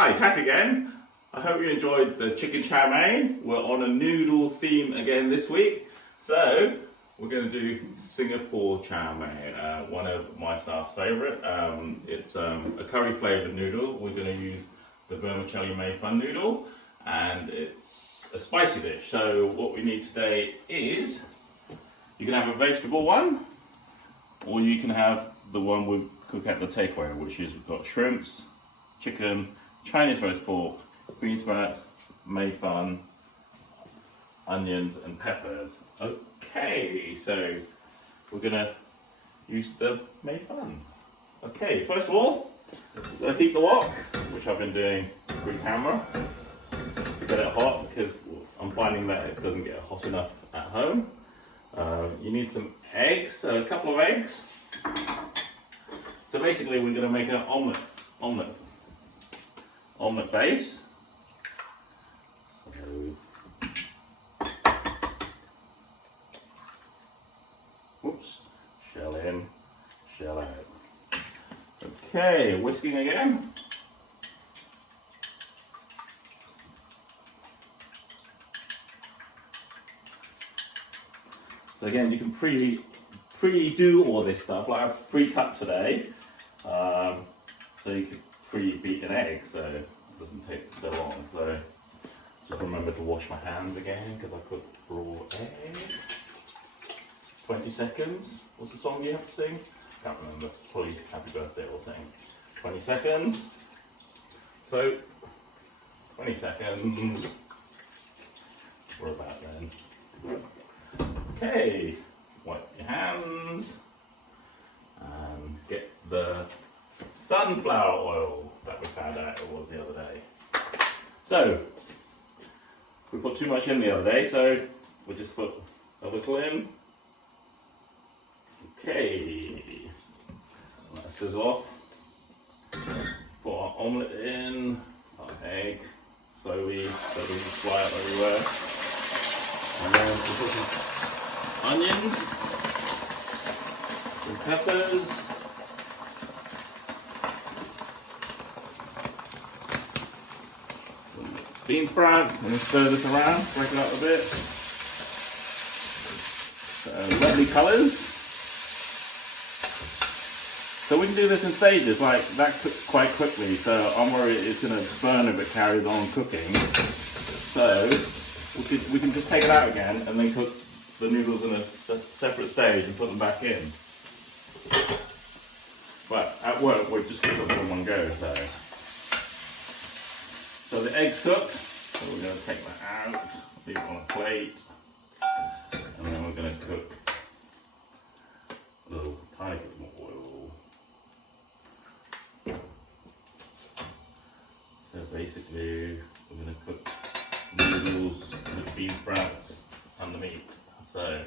Hi, Tak again. I hope you enjoyed the chicken chow mein. We're on a noodle theme again this week. So, we're going to do Singapore chow mein, one of my staff's favourite. It's a curry flavoured noodle. We're going to use the vermicelli mei fun noodle, and it's a spicy dish. So what we need today is, you can have a vegetable one, or you can have the one we cook at the takeaway, which is we've got shrimps, chicken, Chinese roast pork, bean sprouts, mei fun, onions and peppers. Okay, so we're gonna use the mei fun. Okay, first of all, we're gonna heat the wok, which I've been doing through camera to get it hot, because I'm finding that it doesn't get hot enough at home. You need some eggs, so a couple of eggs. So basically we're gonna make an omelette base. Whoops, shell in, shell out. Okay, whisking again. So again, you can pre-do all this stuff. Like I've pre-cut today, so you can pre-beat an egg, so it doesn't take so long. So just remember to wash my hands again, because I cooked raw egg. 20 seconds. What's the song you have to sing? Can't remember. Probably Happy Birthday or something. 20 seconds. So 20 seconds. We're about then. Okay, wipe your hands and get the sunflower oil that we found out it was the other day. So, we put too much in the other day, so we'll just put a little in. Okay, let's sizzle off. Put our omelette in, our egg, slowly, so it doesn't fly out everywhere. And then we'll put some onions, some peppers, some bean sprouts, and then stir this around, break it up a bit. Lovely colours. So we can do this in stages, like that quite quickly, so I'm worried it's going to burn if it carries on cooking. So we can just take it out again and then cook the noodles in a separate stage and put them back in. But at work we're just cook them in one go. So the egg's cooked, so we're going to take that out, leave it on a plate, and then we're going to cook a little tiny bit more oil. So basically we're going to cook noodles with bean sprouts and the meat. So a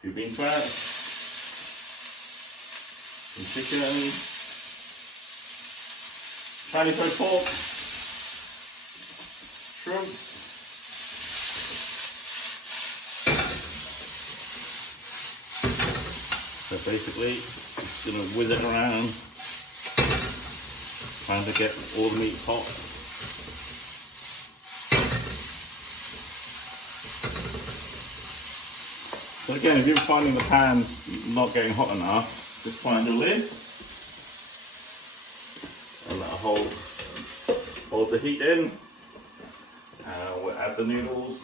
few bean sprouts, some chicken, Chinese roast pork, shrimps, so basically just going to whiz it around, trying to get all the meat hot. So again, if you're finding the pan not getting hot enough, just find a lid and that'll hold the heat in. We'll add the noodles.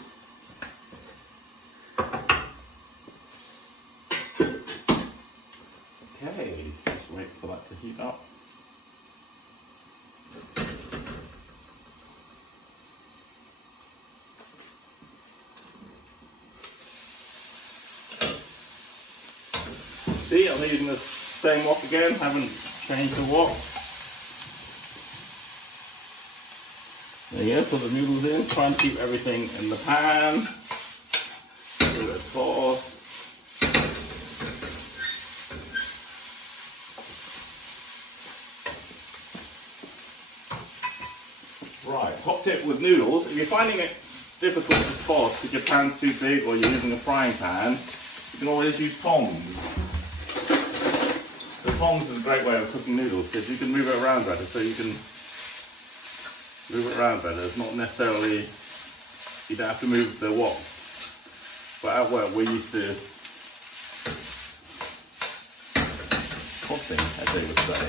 Okay, just wait for that to heat up. See, I'm using the same wok again, haven't changed the wok. There you go, put the noodles in, try and keep everything in the pan. Give it a toss. Right, hot tip with noodles, if you're finding it difficult to toss because your pan's too big or you're using a frying pan, you can always use tongs. The tongs is a great way of cooking noodles because you can move it around better, so you can move it around better. It's not necessarily, you don't have to move the wok. But at work we're used to costing, as they would say.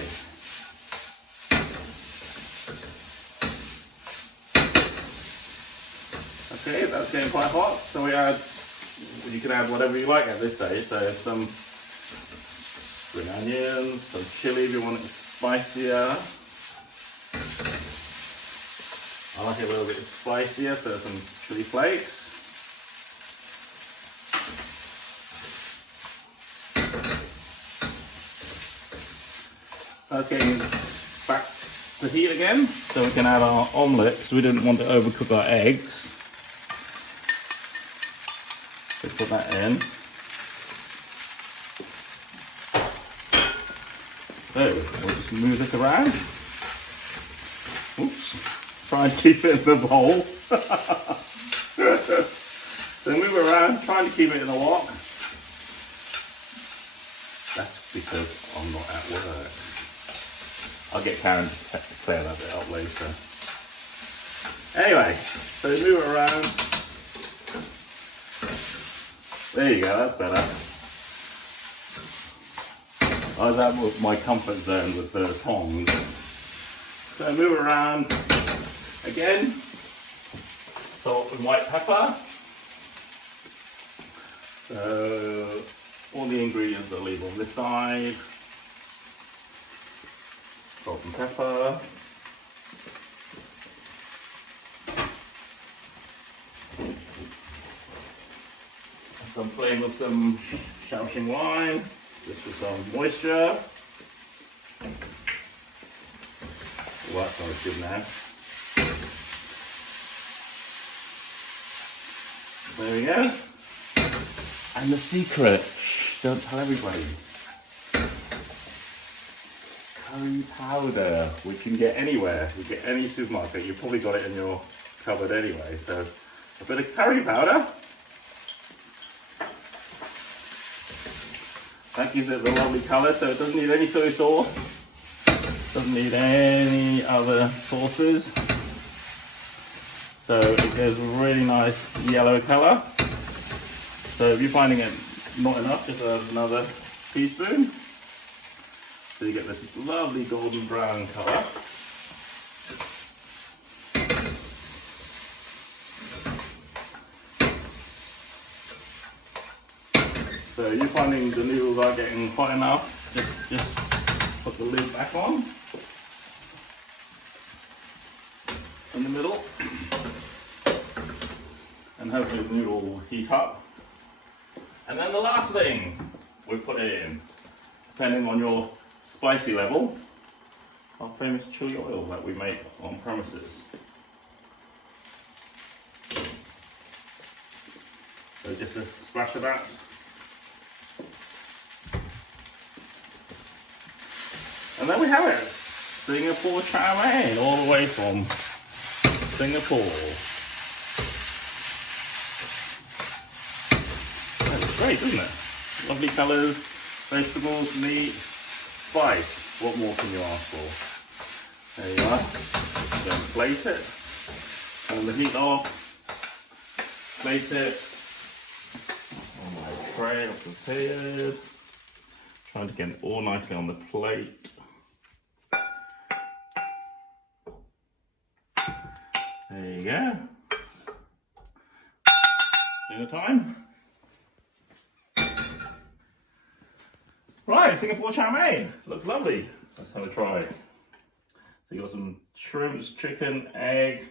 Okay, that's getting quite hot, so you can add whatever you like at this stage. So some spring onions, some chili if you want it spicier. I like it a little bit spicier, so some chili flakes. That's getting back to heat again, so we can add our omelette, because we didn't want to overcook our eggs. So put that in. So we'll just move this around. Oops. Try and keep it in the bowl. So move it around, trying to keep it in the wok. That's because I'm not at work. I'll get Karen to clear that bit up later. Anyway, so move it around. There you go, that's better. That was my comfort zone with the tongs. So move it around again. Salt and white pepper. So all the ingredients I'll leave on this side. Salt and pepper. Some flame of some Shaoxing wine, just for some moisture. Well, that smells good now. There we go. And the secret, don't tell everybody. Curry powder, which you can get anywhere. You get any supermarket. You've probably got it in your cupboard anyway. So a bit of curry powder. That gives it the lovely colour, so it doesn't need any soy sauce, doesn't need any other sauces. So it gives a really nice yellow colour. So if you're finding it not enough, just add another teaspoon. So you get this lovely golden brown colour. So you're finding the noodles are getting hot enough, just put the lid back on in the middle, and hopefully the noodle will heat up. And then the last thing we put in, depending on your spicy level, our famous chili oil that we make on premises. So just a splash of that. And there we have it, Singapore chow mein, all the way from Singapore. That's great, isn't it? Lovely colours, vegetables, meat, spice. What more can you ask for? There you are. Then plate it, turn the heat off, plate it. On my tray I've prepared. Trying to get it all nicely on the plate. There you go. Dinner time. Right, Singapore chow mein. Looks lovely. Let's have a try. So you got some shrimps, chicken, egg,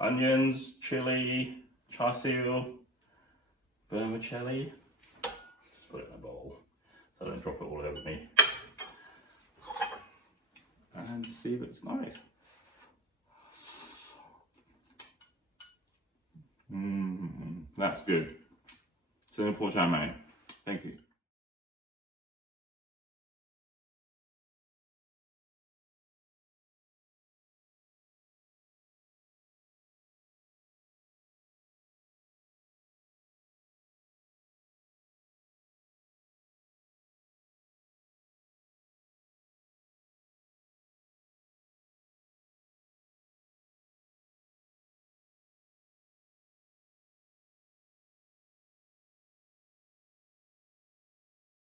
onions, chili, char siu, vermicelli. Just put it in a bowl so I don't drop it all over me. And see if it's nice. That's good. Singapore chow mein. Thank you.